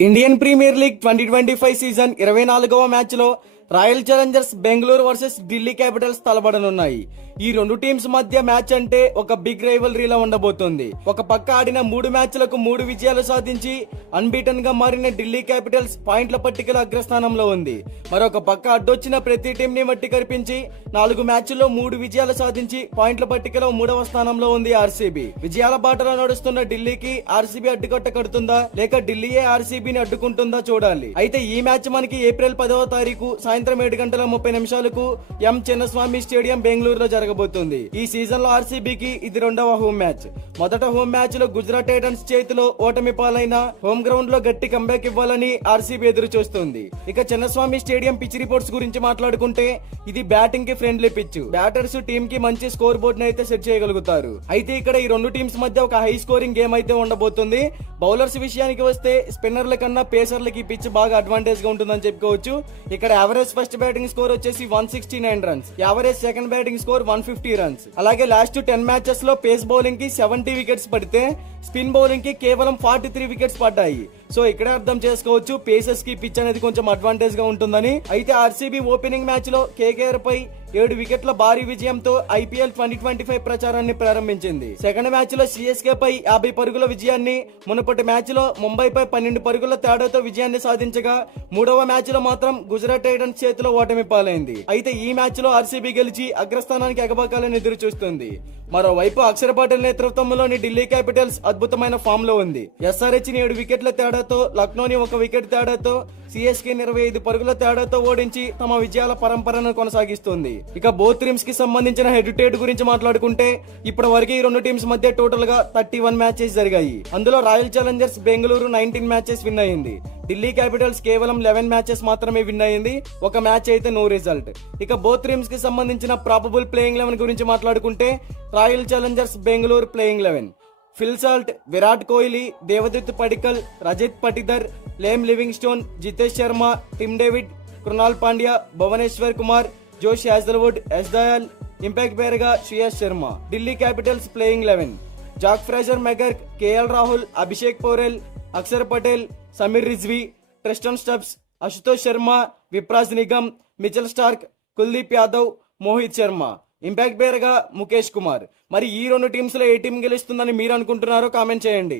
Indian Premier League 2025 season 24వ మ్యాచ్లో Royal Challengers Bengaluru versus Delhi Capitals తలపడనున్నాయి. ఈ రెండు టీమ్స్ మధ్య మ్యాచ్ అంటే ఒక బిగ్ రైవలరీలా ఉండబోతోంది. ఒక పక్క ఆడిన 3 మ్యాచ్లకు 3 విజయాలు సాధించి అన్బీటన్ గా మారిన ఢిల్లీ క్యాపిటల్స్ పాయింట్ల పట్టికలో అగ్రస్థానంలో ఉంది. మరొక పక్క అడ్డొచ్చిన ప్రతి టీం ని మట్టి కరిపించి 4 మ్యాచ్ల్లో 3 విజయాలు సాధించి పాయింట్ల పట్టికలో 3వ స్థానంలో ఉంది ఆర్సీబీ. విజయాల బాటలో నడుస్తున్న ఢిల్లీకి ఆర్సీబీ అడ్డుకట్ట కడుతుందా లేక ఢిల్లీయే ఆర్సీబీని అడ్డుకుంటుందా చూడాలి. అయితే ఈ మ్యాచ్ మనకి ఏప్రిల్ 10వ తారీఖు సాయంత్రం 7:30 ఎం చిన్నస్వామి స్టేడియం బెంగళూరులో జరగబోతుంది. ఈ సీజన్ లో ఆర్సీబీకి ఇది 2వ హోమ్ మ్యాచ్. మొదట హోమ్ మ్యాచ్ లో గుజరాత్ టైటన్స్ చేతిలో ఓటమి పాలైన హోమ్ గ్రౌండ్ లో గట్టి కంబ్యాక్ ఇవ్వాలని ఆర్సీబీ ఎదురు చూస్తుంది. ఇక చిన్నస్వామి స్టేడియం పిచ్ రిపోర్ట్స్ గురించి మాట్లాడుకుంటే ఇది బ్యాటింగ్ కి ఫ్రెండ్లీ పిచ్. బ్యాటర్స్ టీమ్ కి మంచి స్కోర్ బోర్డ్ ని అయితే సెట్ చేయగలుగుతారు. అయితే ఇక్కడ ఈ రెండు టీమ్స్ మధ్య ఒక హై స్కోరింగ్ గేమ్ అయితే ఉండబోతుంది. బౌలర్స్ విషయానికి వస్తే స్పిన్నర్ల కన్నా పేసర్లకి ఈ పిచ్ బాగా అడ్వాంటేజ్ గా ఉంటుందని చెప్పుకోవచ్చు. ఇక్కడ యావరేజ్ ఫస్ట్ బ్యాటింగ్ స్కోర్ వచ్చేసి 169 runs, average second batting score 150 runs. అలాగే లాస్ట్ 10 మ్యాచెస్ లో పేస్ బౌలింగ్ కి 70 వికెట్స్ పడితే స్పిన్ బౌలింగ్ కి కేవలం 43 వికెట్స్ పడ్డాయి. సో ఇక్కడే అర్థం చేసుకోవచ్చు పేసర్స్ కి పిచ్ అనేది కొంచెం అడ్వాంటేజ్ గా ఉంటుందని. అయితే ఆర్సీబీ ఓపెనింగ్ మ్యాచ్ లో కేకేఆర్ పై 7 వికెట్ల భారీ విజయంతో ఐపీఎల్ 2025 ప్రచారాన్ని ప్రారంభించింది. సెకండ్ మ్యాచ్ లో సిఎస్కే పై 50 పరుగుల విజయాన్ని, మునుపటి మ్యాచ్ లో ముంబై పై 12 పరుగుల తేడాతో విజయాన్ని సాధించగా 3వ మ్యాచ్ లో మాత్రం గుజరాత్ టైటన్స్ చేతిలో ఓటమి పాలైంది. అయితే ఈ మ్యాచ్ లో ఆర్సీబీ గెలిచి అగ్రస్థానానికి ఎగబాకాలని ఎదురు చూస్తుంది. మరోవైపు అక్షర్ పటేల్ నేతృత్వంలోని ఢిల్లీ క్యాపిటల్స్ అద్భుతమైన ఫామ్ లో ఉంది. ఎస్ఆర్హెచ్ ని 7 వికెట్ల తేడాతో, లక్నోని 1 వికెట్ తేడాతో, సిఎస్కే 25 పరుగుల తేడాతో ఓడించి తమ విజయాల పరంపరను కొనసాగిస్తుంది. ఇక బోత్ టీమ్స్ కి సంబంధించిన హెడ్ టు హెడ్ గురించి మాట్లాడుకుంటే ఇప్పటి వరకు ఈ రెండు టీమ్స్ మధ్య టోటల్ గా 31 మ్యాచెస్ జరిగాయి. అందులో royal Challengers Bengaluru 19 matches win అయింది. ఢిల్లీ క్యాపిటల్స్ కేవలం 11 మ్యాచెస్ మాత్రమే విన్ అయింది. ఒక మ్యాచ్ అయితే నో రిజల్ట్. ఇక బోత్ టీమ్స్ కి సంబంధించిన ప్రాబబుల్ ప్లేయింగ్ 11 గురించి మాట్లాడుకుంటే Royal Challengers Bengaluru playing 11: Phil Salt, Virat Kohli, Devdutt Padikkal, Rajat Patidar, Liam Livingstone, Jitesh Sharma, Tim David, Krunal Pandya, Bhuvneshwar Kumar, Josh Hazlewood, Yash Dayal, impact player గా Shreyas Sharma. Delhi Capitals playing 11: Jake Fraser McGurk, KL Rahul, Abhishek Porel, Axar Patel, Sameer Rizvi, Tristan Stubbs, Ashutosh Sharma, Vipraj Nigam, Mitchell Starc, Kuldeep Yadav, Mohit Sharma. Impact player గా ముఖేష్ కుమార్. మరి ఈ రెండు టీమ్స్ లో ఏ టీం గెలుస్తుందని మీరు అనుకుంటున్నారో కామెంట్ చేయండి.